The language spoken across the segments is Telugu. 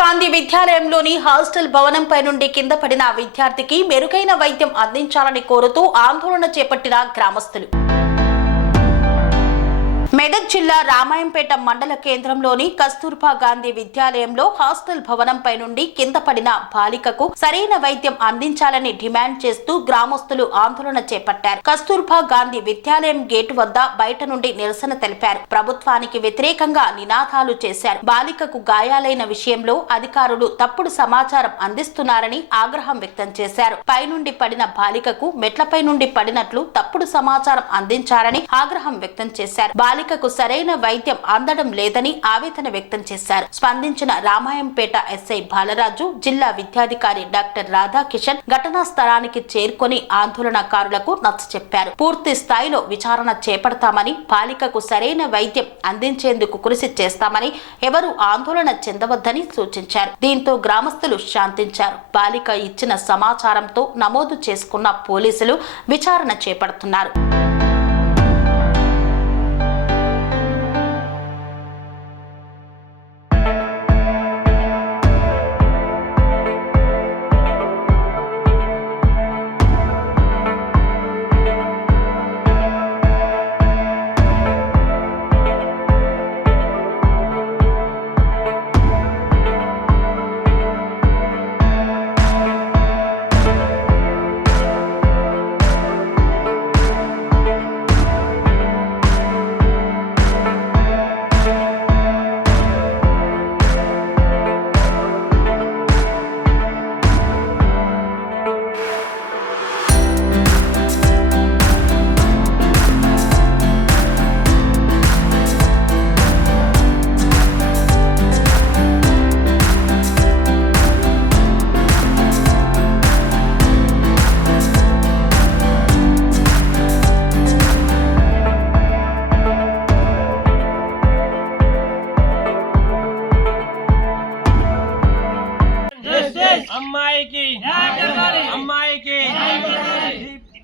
గాంధీ విద్యాలయంలోని హాస్టల్ భవనంపై నుండి కింద పడిన విద్యార్థికి మెరుగైన వైద్యం అందించాలని కోరుతూ ఆందోళన చేపట్టిన గ్రామస్తులు. మెదక్ జిల్లా రామాయంపేట మండల కేంద్రంలోని కస్తూర్బా గాంధీ విద్యాలయంలో హాస్టల్ భవనంపై నుండి కింద పడిన బాలికకు సరైన వైద్యం అందించాలని డిమాండ్ చేస్తూ గ్రామస్తులు ఆందోళన చేపట్టారు. కస్తూర్బా గాంధీ విద్యాలయం గేటు వద్ద బయట నుండి నిరసన తెలిపారు. ప్రభుత్వానికి వ్యతిరేకంగా నినాదాలు చేశారు. బాలికకు గాయాలైన విషయంలో అధికారులు తప్పుడు సమాచారం అందిస్తున్నారని ఆగ్రహం వ్యక్తం చేశారు. పైనుండి పడిన బాలికకు మెట్లపై నుండి పడినట్లు తప్పుడు సమాచారం అందించారని ఆగ్రహం వ్యక్తం చేశారు. బాలికకు సరైన వైద్యం అందడం లేదని ఆవేదన వ్యక్తం చేశారు. స్పందించిన రామాయంపేట ఎస్ఐ బాలరాజు జిల్లా విద్యాధికారి డాక్టర్ రాధాకిషన్ ఘటనా స్థలానికి చేరుకొని ఆందోళనకారులకు నచ్చచెప్పారు పూర్తి స్థాయిలో విచారణ చేపడతామని బాలికకు సరైన వైద్యం అందించేందుకు కృషి చేస్తామని ఎవరు ఆందోళన చెందవద్దని సూచించారు. దీంతో గ్రామస్తులు శాంతించారు. బాలిక ఇచ్చిన సమాచారంతో నమోదు చేసుకున్న పోలీసులు విచారణ చేపడుతున్నారు.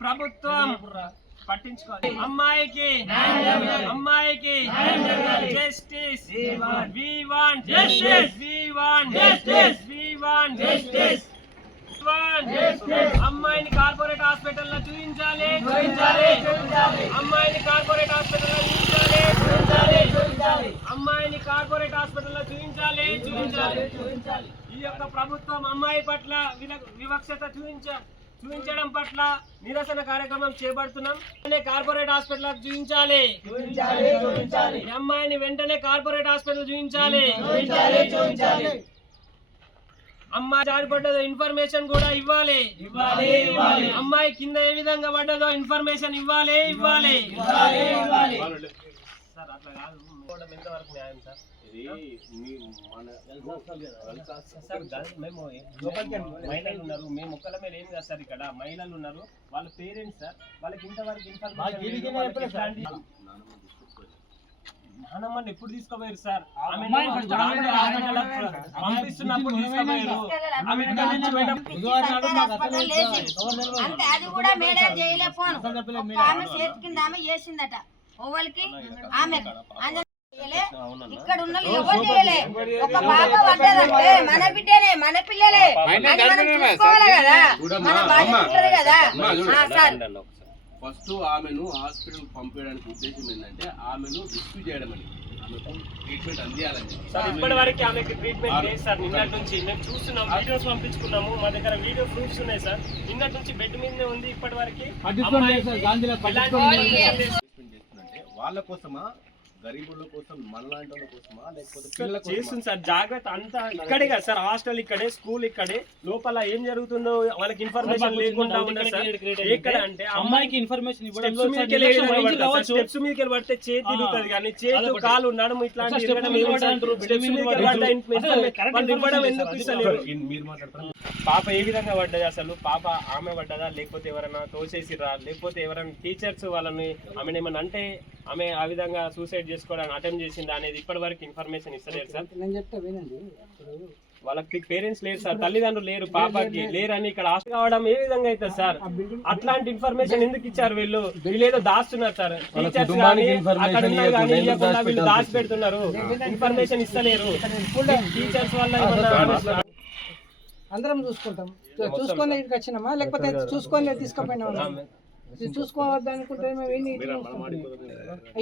ప్రభుత్వం పట్టించుకోవాలి. అమ్మాయికి అమ్మాయికి justice. We justice we want justice we want justice అమ్మాయిని కార్పొరేట్ హాస్పిటల్లో చూపించాలి చూపించాలి అమ్మాయిని కార్పొరేట్ హాస్పిటల్లో చూపించాలి అమ్మాయిని కార్పొరేట్ హాస్పిటల్లో చూపించాలి చూపించాలి ఈ యొక్క ప్రభుత్వం అమ్మాయి పట్ల వివక్షత చూపించ చూపించడం పట్ల నిరసన కార్యక్రమం చేపడుతున్నాం. కార్పొరేట్ హాస్పిటల్ చూపించాలి. అమ్మాయిని వెంటనే కార్పొరేట్ హాస్పిటల్ చూపించాలి. అమ్మాయి జారిపడ్డదో ఇన్ఫర్మేషన్ కూడా ఇవ్వాలి. అమ్మాయి కింద ఏ విధంగా పడ్డదో ఇన్ఫర్మేషన్ ఇవ్వాలి ఇవ్వాలి. సార్ అట్లా కాదు. పోవడం ఎంతవరకు న్యాయం సార్. సార్ గల్- మేము లోపలికి మహిళలు ఉన్నారు. మేము ఒక్కల మీద ఏం కాదు సార్ ఇక్కడ? మహిళలు ఉన్నారు. వాళ్ళ పేరెంట్స్ సార్ వాళ్ళకి ఇంతవరకు ఇన్ఫర్మేషన్ నానమ్మని ఎప్పుడు తీసుకోపోయారు సార్? ఆమె పంపిస్తున్నప్పుడు తీసుకోపోయారు. ఆమె ఇక్కడ నుంచి అది కూడా మేడం ఆమె చేతి కింద ఆమె చేసిందట ఓవల్కి ఆమె. ఇక్కడ ఉన్న వాళ్ళు ఎవరు చేయలే. ఒక పాప పడ్డదంటే మన బిడ్డనే మన పిల్లలే. మనం చూసుకోవాలి కదా. మన బాధ్యత ఉంటది కదా. ఆ, సార్. ఫస్ట్ ఆమెను హాస్పిటల్ పంపించడానికి ఉద్దేశం ఏంటంటే ఆమెను రెస్క్యూ చేయడం అని. ఆమెకు ట్రీట్మెంట్ అందియాలని. చెప్పి. సార్ ఇప్పటి వరకు ఆమెకి ట్రీట్మెంట్ లేదు సార్. నిన్నటి నుంచి మేము చూస్తున్నాం. వీడియోస్ పంపించుకున్నాము. మా దగ్గర వీడియో ప్రూఫ్స్ ఉన్నాయి సార్. నిన్నటి నుంచి బెడ్ మీదనే ఉంది ఇప్పటి వరకు వాళ్ళ కోసమా? గరీబుల కోసం మనలాంటి వాళ్ళ కోసమా లేకపోతే పిల్లల కోసమా? చేస్తుంది సార్ జాగ్రత్త అంతా ఇక్కడే కదా సార్ హాస్టల్ ఇక్కడే స్కూల్ ఇక్కడే. లోపల ఏం జరుగుతుందో వాళ్ళకి ఇన్ఫర్మేషన్ లేకుండా ఉండదు సార్. ఎక్కడ అంటే అమ్మాయికి ఇన్ఫర్మేషన్ ఇవ్వడంలో స్టెప్స్ మీదకి పడతా చేతి తిరుగుతుంది కానీ చేతు అదొకటి. కాలు ఇట్లాంటి ఇవ్వడం ఎందుకు మీరు మాట్లాడతారా? పాప ఏ విధంగా పడ్డది అసలు? పాప ఆమె పడ్డదా? లేకపోతే ఎవరైనా తోసేసిరా లేకపోతే ఎవరైనా టీచర్స్ వాళ్ళని ఆమెను ఏమన్నా అంటే ఆమె ఆ విధంగా సూసైడ్ చేసుకోవడానికి అటెంప్ట్ చేసిందా అనేది ఇప్పటి వరకు ఇన్ఫర్మేషన్ ఇస్తలేరు సార్. నేను చెప్తా వినండి. ఇప్పుడు వాళ్ళకి పేరెంట్స్ లేరు సార్ తల్లిదండ్రులు లేరు పాపకి లేరు అని ఇక్కడ ఆశ కావడం ఏ విధంగా అవుతుంది సార్? అట్లాంటి ఇన్ఫర్మేషన్ ఎందుకు ఇచ్చారు వీళ్ళు? వీళ్ళు ఏదో దాస్తున్నారు సార్. టీచర్స్ కానీ అక్కడ వీళ్ళు దాచి పెడుతున్నారు. ఇన్ఫర్మేషన్ ఇస్తలేరు. టీచర్స్ వల్ల అందరం చూసుకుంటాం. చూసుకొని ఇక్కడికి వచ్చినామా? లేకపోతే చూసుకొని తీసుకుపోయినామా? చూసుకోవద్దు అనుకుంటే మేము ఏంటి?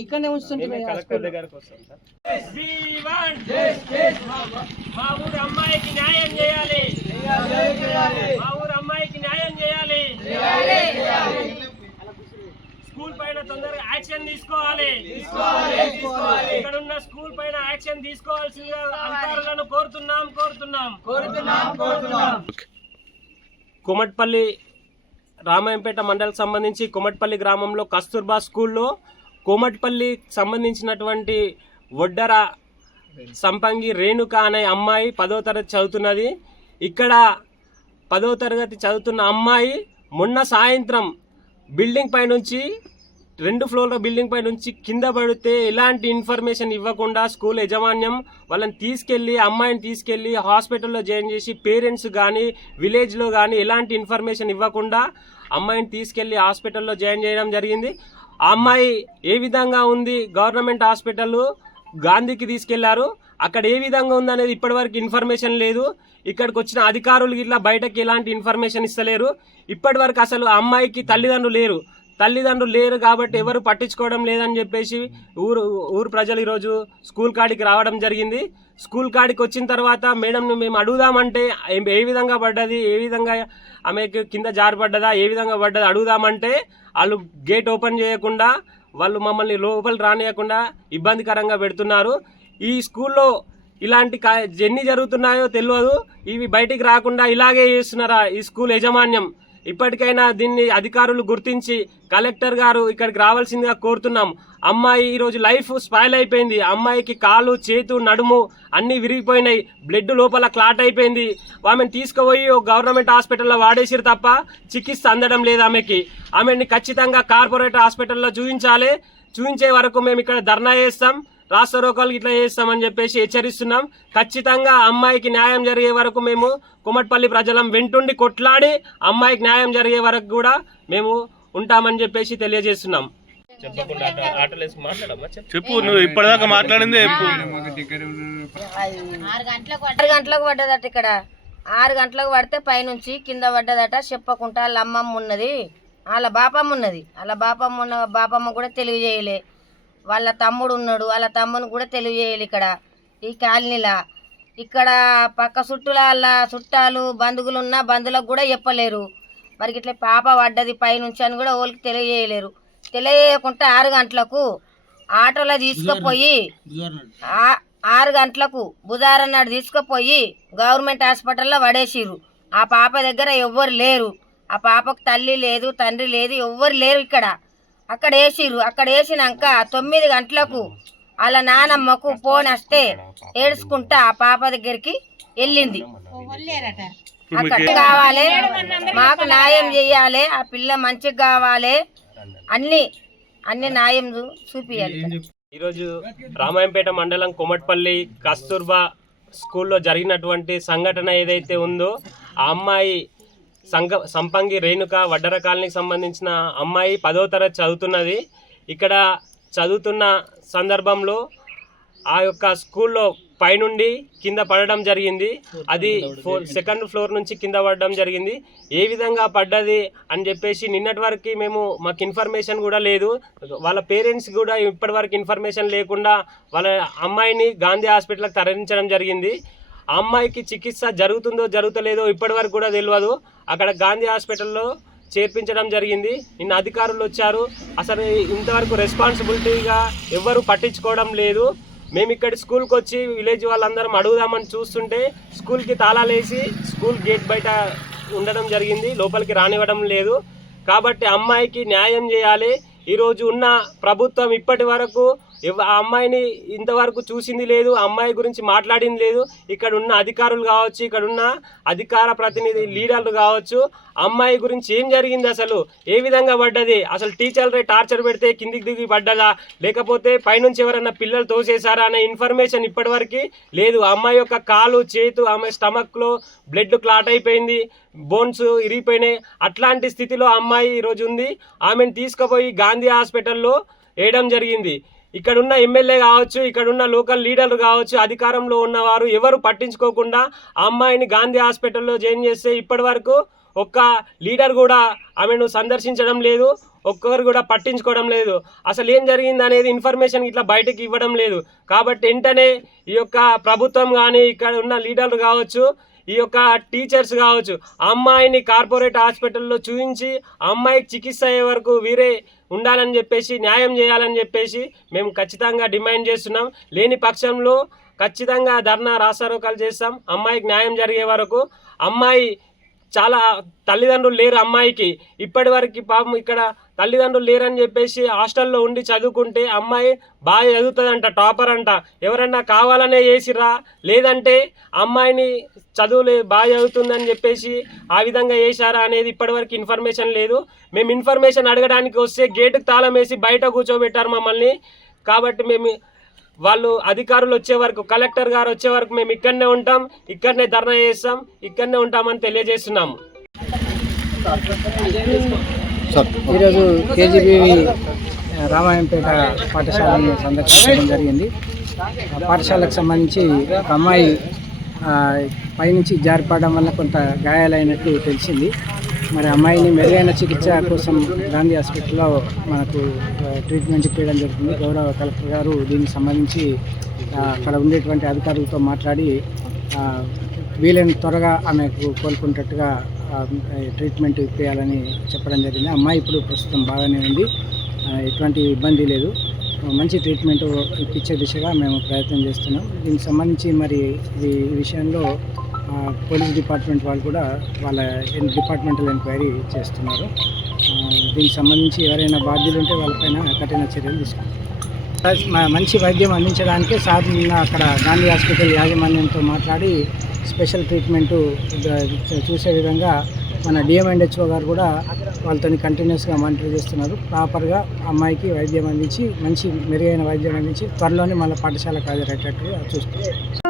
ఇక్కడనే ఉంచుతుంటే కలెక్టర్ దగ్గరకు మా ఊరు అమ్మాయికి న్యాయం చేయాలి. మా ఊరు అమ్మాయికి న్యాయం చేయాలి. స్కూల్ పైన తొందరగా యాక్షన్ తీసుకోవాలి. ఇక్కడ ఉన్న స్కూల్ పైన యాక్షన్ తీసుకోవాల్సిందిగా అధికారులను కోరుతున్నాం కోరుతున్నాం. కోరుతున్నాం కోరుతున్నాం. కుమట్పల్లి రామాయంపేట మండలకు సంబంధించి కుమటపల్లి గ్రామంలో కస్తూర్బా స్కూల్లో కుమట్పల్లి సంబంధించినటువంటి ఒడ్డర సంపంగి రేణుక అనే అమ్మాయి పదో తరగతి చదువుతున్నది. ఇక్కడ పదో తరగతి చదువుతున్న అమ్మాయి మొన్న సాయంత్రం బిల్డింగ్ పై నుంచి రెండు ఫ్లోర్ల బిల్డింగ్ పై నుంచి కింద పడితే ఎలాంటి ఇన్ఫర్మేషన్ ఇవ్వకుండా స్కూల్ యజమాన్యం వాళ్ళని తీసుకెళ్ళి అమ్మాయిని తీసుకెళ్ళి హాస్పిటల్లో జాయిన్ చేసి పేరెంట్స్ కానీ విలేజ్లో కానీ ఎలాంటి ఇన్ఫర్మేషన్ ఇవ్వకుండా అమ్మాయిని తీసుకెళ్ళి హాస్పిటల్లో జాయిన్ చేయడం జరిగింది. ఆ అమ్మాయి ఏ విధంగా ఉంది? గవర్నమెంట్ హాస్పిటల్ గాంధీకి తీసుకెళ్ళారు. అక్కడ ఏ విధంగా ఉందనేది ఇప్పటివరకు ఇన్ఫర్మేషన్ లేదు. ఇక్కడికి వచ్చిన అధికారులు ఇట్లా బయటకి ఎలాంటి ఇన్ఫర్మేషన్ ఇస్తలేరు. ఇప్పటివరకు అసలు ఆ అమ్మాయికి తల్లిదండ్రులు లేరు. తల్లిదండ్రులు లేరు కాబట్టి ఎవరు పట్టించుకోవడం లేదని చెప్పేసి ఊరు ఊరు ప్రజలు ఈరోజు స్కూల్ కాడికి రావడం జరిగింది. స్కూల్ కాడికి వచ్చిన తర్వాత మేడంను మేము అడుగుదామంటే ఏం- విధంగా పడ్డది ఏ విధంగా ఆమెకి కింద జారిపడ్డదా ఏ విధంగా పడ్డది అడుగుదామంటే వాళ్ళు గేట్ ఓపెన్ చేయకుండా వాళ్ళు మమ్మల్ని లోపల రానియకుండా ఇబ్బందికరంగా పెడుతున్నారు. ఈ స్కూల్లో ఇలాంటి ఎన్ని జరుగుతున్నాయో తెలియదు ఇవి బయటికి రాకుండా ఇలాగే చేస్తున్నారా ఈ స్కూల్ యాజమాన్యం? ఇప్పటికైనా దీన్ని అధికారులు గుర్తించి కలెక్టర్ గారు ఇక్కడికి రావాల్సిందిగా కోరుతున్నాం. అమ్మాయి ఈరోజు లైఫ్ స్పాయిల్ అయిపోయింది. అమ్మాయికి కాలు చేతు నడుము అన్నీ విరిగిపోయినాయి. బ్లడ్ లోపల క్లాట్ అయిపోయింది. ఆమెను తీసుకుపోయి ఒక గవర్నమెంట్ హాస్పిటల్లో వాడేసిరు తప్ప చికిత్స అందడం లేదు ఆమెకి. ఆమెని ఖచ్చితంగా కార్పొరేట్ హాస్పిటల్లో చూపించాలి చూపించే వరకు మేము ఇక్కడ ధర్నా చేస్తాం. రాష్ట్ర రోకాలు ఇట్లా చేస్తామని చెప్పేసి హెచ్చరిస్తున్నాం. ఖచ్చితంగా అమ్మాయికి న్యాయం జరిగే వరకు మేము కుమట్పల్లి ప్రజలం వెంటుండి కొట్లాడి అమ్మాయికి న్యాయం జరిగే వరకు కూడా మేము ఉంటామని చెప్పేసి తెలియజేస్తున్నాం. చెప్పకుండా చెప్పు. నువ్వు ఇప్పటిదాకా మాట్లాడిందే చెప్పు. ఆరు గంటలకు ఆరు గంటలకు పడ్డదట ఇక్కడ. ఆరు గంటలకు పడితే పైనుంచి కింద పడ్డదట చెప్పకుండా వాళ్ళ అమ్మమ్మ ఉన్నది. వాళ్ళ బాపమ్మ ఉన్నది. వాళ్ళ బాపమ్మ ఉన్న బాపమ్మ కూడా తెలియజేయలే. వాళ్ళ తమ్ముడు ఉన్నాడు. వాళ్ళ తమ్ముని కూడా తెలియజేయాలి ఇక్కడ. ఈ కాలనీలా. ఇక్కడ పక్క చుట్టూల చుట్టాలు బంధువులు ఉన్న బంధువులకు కూడా చెప్పలేరు. మరి ఇట్లా పాప పడ్డది పైనుంచి అని కూడా వాళ్ళకి తెలియజేయలేరు. తెలియకుండా ఆరు గంటలకు ఆటోలో తీసుకుపోయి ఆరు గంటలకు బుధవారం నాడు తీసుకుపోయి గవర్నమెంట్ హాస్పిటల్లో పడేసిరు ఆ పాప దగ్గర ఎవ్వరు లేరు. ఆ పాపకు తల్లి లేదు తండ్రి లేదు ఎవ్వరు లేరు ఇక్కడ. అక్కడ వేసిర్రు అక్కడ వేసినాక తొమ్మిది గంటలకు వాళ్ళ నానమ్మకు ఫోన్ వస్తే ఏడ్చుకుంటా ఆ పాప దగ్గరికి వెళ్ళింది. అక్కడ కావాలి మాకు న్యాయం చేయాలి ఆ పిల్ల మంచిగా కావాలి అన్ని అన్ని న్యాయం చూపియాలి. ఈరోజు రామాయంపేట మండలం కొమట్పల్లి కస్తూర్బా స్కూల్లో జరిగినటువంటి సంఘటన ఏదైతే ఉందో ఆ అమ్మాయి సంగ సంపంగి రేణుక వడ్డర కాలనీకి సంబంధించిన అమ్మాయి పదో తరగతి చదువుతున్నది. ఇక్కడ చదువుతున్న సందర్భంలో ఆ యొక్క స్కూల్లో పైనుండి కింద పడడం జరిగింది. అది ఫోర్ సెకండ్ ఫ్లోర్ నుంచి కింద పడడం జరిగింది. ఏ విధంగా పడ్డది అని చెప్పేసి నిన్నటి వరకు మేము మాకు ఇన్ఫర్మేషన్ కూడా లేదు. వాళ్ళ పేరెంట్స్ కూడా ఇప్పటి వరకు ఇన్ఫర్మేషన్ లేకుండా వాళ్ళ అమ్మాయిని గాంధీ హాస్పిటల్కి తరలించడం జరిగింది. అమ్మాయికి చికిత్స జరుగుతుందో జరుగుతలేదో ఇప్పటి వరకు కూడా తెలియదు అక్కడ గాంధీ హాస్పిటల్లో చేర్పించడం జరిగింది. నిన్న అధికారులు వచ్చారు. అసలు ఇంతవరకు రెస్పాన్సిబిలిటీగా ఎవ్వరు పట్టించుకోవడం లేదు. మేము ఇక్కడ స్కూల్కి వచ్చి విలేజ్ వాళ్ళందరం అడుగుదామని చూస్తుంటే స్కూల్కి తాళాలేసి స్కూల్ గేట్ బయట ఉండడం జరిగింది. లోపలికి రానివ్వడం లేదు. కాబట్టి అమ్మాయికి న్యాయం చేయాలి. ఈరోజు ఉన్న ప్రభుత్వం ఇప్పటి వరకు ఆ అమ్మాయిని ఇంతవరకు చూసింది లేదు అమ్మాయి గురించి మాట్లాడింది లేదు. ఇక్కడ ఉన్న అధికారులు కావచ్చు ఇక్కడ ఉన్న అధికార ప్రతినిధి లీడర్లు కావచ్చు అమ్మాయి గురించి ఏం జరిగింది అసలు? ఏ విధంగా పడ్డది? అసలు టీచర్లే టార్చర్ పెడితే కిందికి దిగి పడ్డదా? లేకపోతే పైనుంచి ఎవరైనా పిల్లలు తోసేశారా అనే ఇన్ఫర్మేషన్ ఇప్పటివరకు లేదు. అమ్మాయి యొక్క కాలు చేతు ఆమె స్టమక్లో బ్లడ్ క్లాట్ అయిపోయింది బోన్స్ ఇరిగిపోయినాయి. అట్లాంటి స్థితిలో అమ్మాయి ఈరోజు ఉంది. ఆమెను తీసుకుపోయి గాంధీ హాస్పిటల్లో వేయడం జరిగింది. ఇక్కడున్న ఎమ్మెల్యే కావచ్చు ఇక్కడున్న లోకల్ లీడర్లు కావచ్చు అధికారంలో ఉన్నవారు ఎవరు పట్టించుకోకుండా ఆ అమ్మాయిని గాంధీ హాస్పిటల్లో జాయిన్ చేస్తే ఇప్పటి వరకు ఒక్క లీడర్ కూడా ఆమెను సందర్శించడం లేదు ఒక్కరు కూడా పట్టించుకోవడం లేదు. అసలు ఏం జరిగింది అనేది ఇన్ఫర్మేషన్ ఇట్లా బయటకి ఇవ్వడం లేదు. కాబట్టి వెంటనే ఈ యొక్క ప్రభుత్వం కానీ ఇక్కడ ఉన్న లీడర్లు కావచ్చు ఈ యొక్క టీచర్స్ కావచ్చు అమ్మాయిని కార్పొరేట్ హాస్పిటల్లో చూపించి అమ్మాయికి చికిత్స అయ్యే వరకు వీరే ఉండాలని చెప్పేసి న్యాయం చేయాలని చెప్పేసి మేము ఖచ్చితంగా డిమాండ్ చేస్తున్నాం. లేని పక్షంలో ఖచ్చితంగా ధర్నా రాస్తారోకాలు చేస్తాం. అమ్మాయికి న్యాయం జరిగే వరకు అమ్మాయి చాలా తల్లిదండ్రులు లేరు అమ్మాయికి. ఇప్పటి వరకు పాపం ఇక్కడ తల్లిదండ్రులు లేరని చెప్పేసి హాస్టల్లో ఉండి చదువుకుంటే అమ్మాయి బాగా చదువుతుందంట టాపర్ అంట. ఎవరన్నా కావాలనే చేసిరా లేదంటే అమ్మాయిని చదువులే బాగా చదువుతుందని చెప్పేసి ఆ విధంగా వేసారా అనేది ఇప్పటివరకు ఇన్ఫర్మేషన్ లేదు. మేము ఇన్ఫర్మేషన్ అడగడానికి వస్తే గేటుకు తాళం వేసి బయట కూర్చోబెట్టారు మమ్మల్ని. కాబట్టి మేము వాళ్ళు అధికారులు వచ్చే వరకు కలెక్టర్ గారు వచ్చే వరకు మేము ఇక్కడనే ఉంటాం ఇక్కడనే ధర్నా చేస్తాం ఇక్కడనే ఉంటామని తెలియజేస్తున్నాము. ఈరోజు కేజీబీ రామాయంపేట పాఠశాలను సందర్శించడం జరిగింది. పాఠశాలకు సంబంధించి ఒక అమ్మాయి పైనుంచి జారిపడడం వల్ల కొంత గాయాలైనట్టు తెలిసింది. మరి అమ్మాయిని మెరుగైన చికిత్స కోసం గాంధీ హాస్పిటల్లో మనకు ట్రీట్మెంట్ ఇప్పించడం జరుగుతుంది. గౌరవ కలెక్టర్ గారు దీనికి సంబంధించి అక్కడ ఉండేటువంటి అధికారులతో మాట్లాడి వీలైన త్వరగా ఆమెకు కోలుకునేటట్టుగా ట్రీట్మెంట్ ఇప్పించాలని చెప్పడం జరిగింది. అమ్మాయి ఇప్పుడు ప్రస్తుతం బాగానే ఉంది. ఎటువంటి ఇబ్బంది లేదు. మంచి ట్రీట్మెంట్ ఇప్పించే దిశగా మేము ప్రయత్నం చేస్తున్నాం. దీనికి సంబంధించి మరి ఈ విషయంలో పోలీస్ డిపార్ట్మెంట్ వాళ్ళు కూడా వాళ్ళ డిపార్ట్మెంటల్ ఎంక్వైరీ చేస్తున్నారు. దీనికి సంబంధించి ఎవరైనా బాధ్యులు ఉంటే వాళ్ళపైన కఠిన చర్యలు తీసుకుంటారు మంచి వైద్యం అందించడానికి సార్ అక్కడ గాంధీ హాస్పిటల్ యాజమాన్యంతో మాట్లాడి స్పెషల్ ట్రీట్మెంట్ చూసే విధంగా మన డిఎంఎండ్హెచ్ఓ గారు కూడా వాళ్ళతో కంటిన్యూస్గా మానిటర్ చేస్తున్నారు. ప్రాపర్గా అమ్మాయికి వైద్యం అందించి మంచి మెరుగైన వైద్యం అందించి త్వరలోనే మళ్ళీ పాఠశాలకు హాజరయ్యేటట్టుగా చూస్తారు